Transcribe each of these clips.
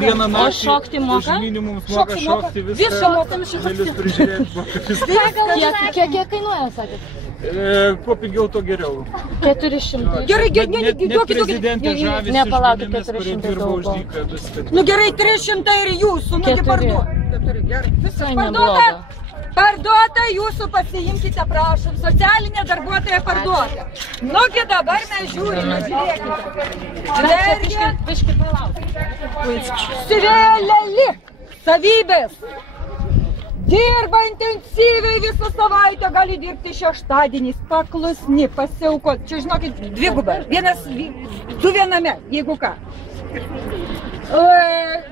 dieną naktį. O šokti moka? Už minimumus moka šokti viską. Visą mokam Galius prižiūrėti moka viską. Kiek kainuoja, sakėt? Kuo pigiau, to geriau. 400. Gerai, net prezidentė žavisi žmonėmis, kurie dirba už dyką viską. Nu gerai, 300 ir jūsų, nu parduota. Visai nebloga. Parduota, jūsų pasiimkite, prašom, socialinė darbuotoja parduota. Nugi dabar mes žiūrime, žiūrėkite. Biški palauk. Sivėleli savybės. Dirba intensyviai visą savaitę, gali dirbti šeštadieniais, paklusni, pasiaukot. Čia, žinokit, dvigubai. Du viename, jeigu ką.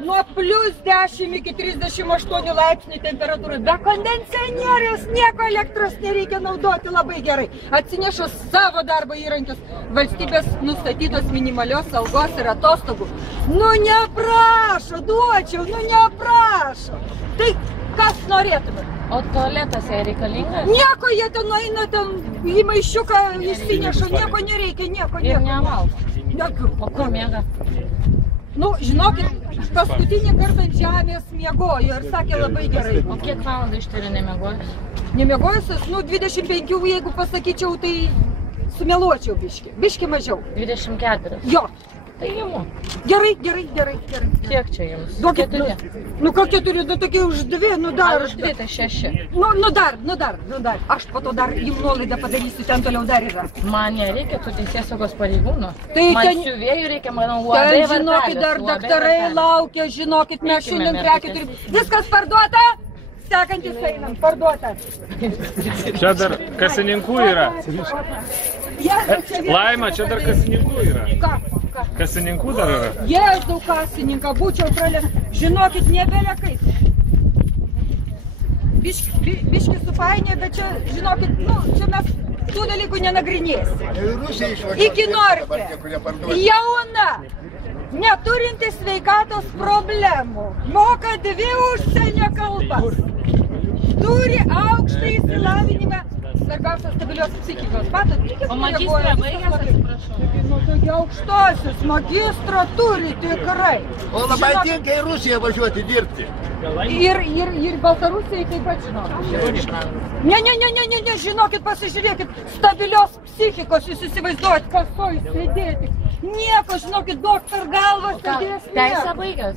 Nuo +10 iki 38 laipsnių temperatūrų. Be kondensionieriaus nieko elektros nereikia naudoti, labai gerai. Atsineša savo darbo įrankius, valstybės nustatytos minimalios algos ir atostogų. Nu neprašo, duočiau, nu neprašo. Tai kas norėtume? O tualetas jai reikalingas? Nieko, jie ten nueina, ten į maišiuką išsineša, nieko nereikia, nieko. Ir nevalgo. O kur miega? Nu, žinokit, paskutinį kartą ant žemės miegojo ir sakė labai gerai. O kiek valandų ištari nemiegojus? Nemiegojusios, nu 25, jeigu pasakyčiau, tai sumeluočiau biški. Biški mažiau. 24? Jo. Tai imu. Gerai. Kiek čia jums? Duokit, nu ką 4, nu tokie už 2, nu dar. Ar už 2, tai 6. Nu dar. Aš po to dar jums nuolaidą padarysiu, ten toliau dar yra. Man nereikia tų teisėsaugos pareigūnų. Man siuvėjų reikia, manau, ten, žinokit, dar daktarai laukia, žinokit, mes šiandien prekį turim. Viskas parduota? Sekantis einam, parduota. Čia dar kasininkų yra. Laima, čia dar kasininkų yra. Ką? Kasininkų dar yra. Jėzau kasininką, būčiau pralėm. Žinokit, nebėra kaip. Biški supainė, bet čia, žinokit, nu, čia mes tų dalykų nenagrinėsim. Iki norite. Jauna, neturinti sveikatos problemų, moka 2 užsienio kalbas. Turi aukštą įsilavinimą. Svarbiausia stabilios psichikos. Matot, o magistrą baigęs, atsiprašau. Nu, tokie aukštosius magistrą turi tikrai. O labai tinka į Rusiją važiuoti dirbti. Ir Baltarusijai taip pat žinokit. Ne, žinokit, pasižiūrėkit, stabilios psichikos, jūs įsivaizduojat, kasoj sėdėti. Nieko, žinokit, duok per galvą sėdės. Teisę baigęs?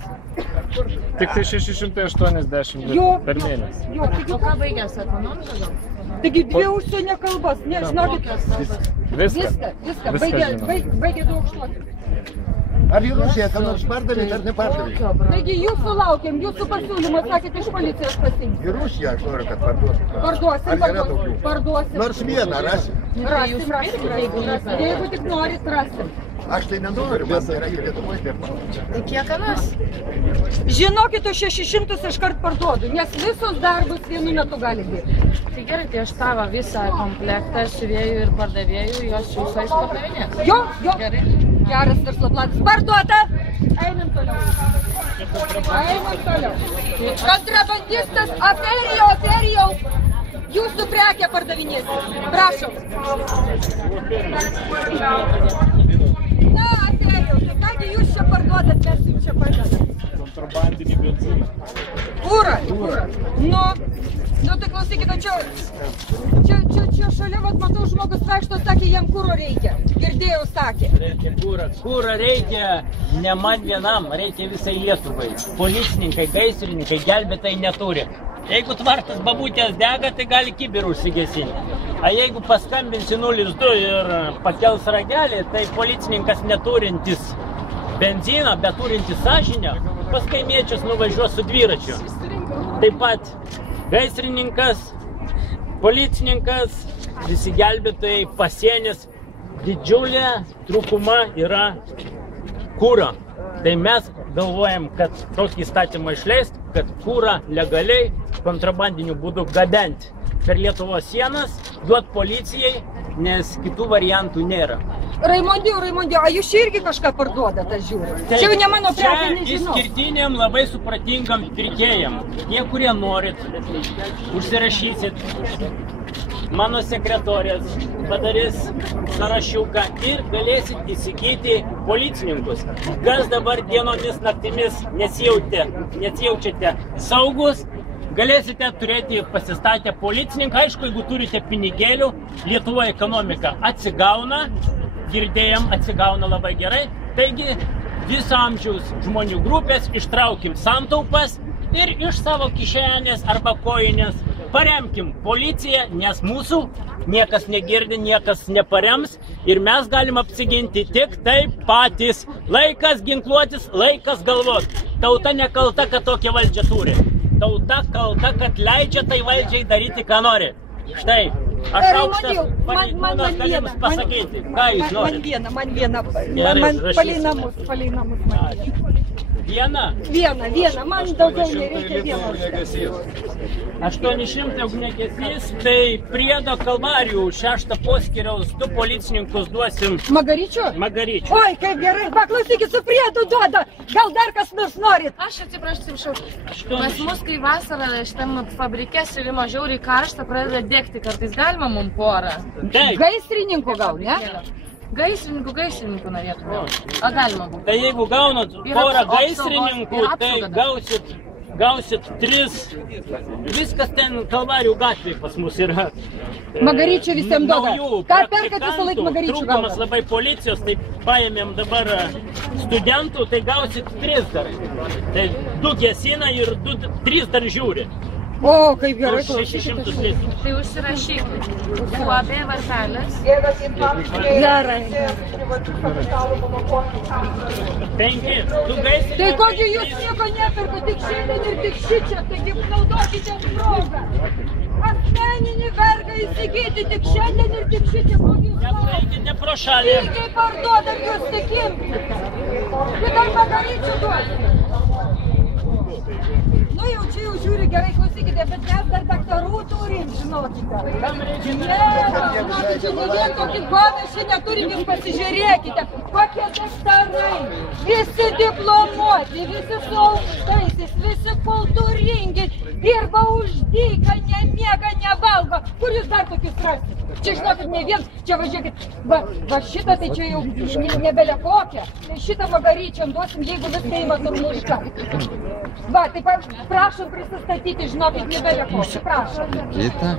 Tik tai 680 per mėnesį. O ką baigęs, ekonomiką gal? Taigi 2 užsienio kalbas, nežinokit. Viską. Baigė 2 aukštosius. Ar į Rusiją, ką nors pardavėt ar nepardavėt? Taigi jūsų laukiam, jūsų pasiūlymą, sakėte, iš policijos pasiimti. Į Rusiją aš noriu, kad parduosim. Parduosim. Nors vieną rasim. Rasim. Jeigu tik norit, rasim. Aš tai nenoriu, man yra į Lietuvos dirba. Tai kiek anas? Žinokit, 600 iškart parduodu, nes visus darbus vienu metu gali dirbti. Tai gerai, tai aš tavo visą komplektą siuvėjų ir pardavėjų, jos jūsais pardavinės. Jo. Gerai. Geras verslo planas. Parduota. Einam toliau. Kontrabandistas, aferijau. Jūsų prekę pardavinėsi. Prašom. Na, aferijau. Tai kągi jūs čia parduodat, mes jums čia padedam. Kontrabandinį benziną. Kūrą. Nu tai klausykit, čia šalia, matau, žmogus vaikšto, sakė, jam kūro reikia. Girdėjau, sakė. Reikia kūrą. Kūrą reikia ne man vienam, reikia visai Lietuvai. Policininkai, gaisrininkai, gelbėtojai neturi. Jeigu tvartas babutės dega, tai gali kibirų užsigesinti. O jeigu paskambinsi 02 ir pakels ragelį, tai policininkas neturintis benziną, bet turintis sąžinę, pas kaimiečius nuvažiuos su dviračiu. Taip pat gaisrininkas, policininkas, visi gelbėtojai, pasienis, didžiulė trūkuma yra kūro. Tai mes galvojam, kad tokį įstatymą išleisti, kad kūrą legaliai, kontrabandiniu būdu gabenti per Lietuvos sienas, duot policijai, nes kitų variantų nėra. Raimondė, a jūs irgi kažką parduodat, aš žiūriu? Čia jau ne mano prekė, nežinau. Čia išskirtiniam, labai supratingam pirkėjam. Tie, kurie norit, užsirašysit. mano sekretorės padarys sąrašiuką ir galėsit įsigyti policininkus. Kas dabar dienomis, naktimis nesijaučiate saugus, galėsite turėti pasistatę policininką. Aišku, jeigu turite pinigėlių, Lietuvoje ekonomika atsigauna, girdėjom, atsigauna labai gerai. Taigi, viso amžiaus žmonių grupės ištraukim santaupas ir iš savo kišenės arba kojinės paremkim policiją, nes mūsų niekas negirdi, niekas neparems ir mes galim apsiginti tik taip patys. Laikas ginkluotis, laikas galvot. Tauta nekalta, kad tokią valdžią turi. Tauta kalta, kad leidžia tai valdžiai daryti, ką nori. Štai, aš aukštas pareigūnas galiu jums pasakyti, ką jūs norite. Man viena, palei namus. Viena? Viena, man daugiau nereikia vienos. 800 ugniagesys, tai priedo Kalvarijų 6 poskyriaus 2 policininkus duosim. Magaryčių? Magaryčių. Oi, kaip gerai, paklausykit, su priedu duoda. Gal dar kas nors norit? Aš atsiprašau. Pas mus, kai vasarą šitam fabrike siuvimo žiauriai karšta, pradeda degti, kartais galima mum porą. Taip. Gaisrininkų gal, ne? Gaisrininkų norėtume. O galima būtų. Tai jeigu gaunat porą gaisrininkų, tai gausit 3. Viskas ten Kalvarijų gatvėje pas mus yra. Magaryčių visiems duoda. Ką perkat visą laiką Magaryčių gauna? Trūkumas labai policijos, tai paėmėm dabar studentų, tai gausit 3 dar. Tai 2 gesina ir 3 dar žiūri. O, kaip gerai. 600 litrų. Tai užsirašykit. UAB Varpelis. Gerai. 5. Tu gaisrininkai. Tai kokį jūs nieko neperka, tik šiandien ir tik šičia, taigi naudokite progą. Asmeninį vergą įsigyti tik šiandien ir tik šičia, kokį jūs naudokite. Nepraeikite pro šalį. Irgi parduodam jūs tik imkite. Kitai Magaryčių duosite. Nu jau čia jau žiūri gerai, klausykite, bet mes dar daktarų turim, žinokite. Ne, žinokite, ne vien tokį godą čia neturim, jūs pasižiūrėkite, kokie daktarai. Visi diplomuoti, visi su aukštaisiais, visi kultūringi, dirba už dyką, nemiega, nevalgo. Kur jūs dar tokius rasit? Čia žinokit, ne vien, čia važiuokit, va šitą tai čia jau nebele kokia. Tai šitą Magaryčiam duosim, jeigu viską įmatom mišką. Va, taip prašom prisistatyti, žinokit, nebele kokia, prašom. Kita.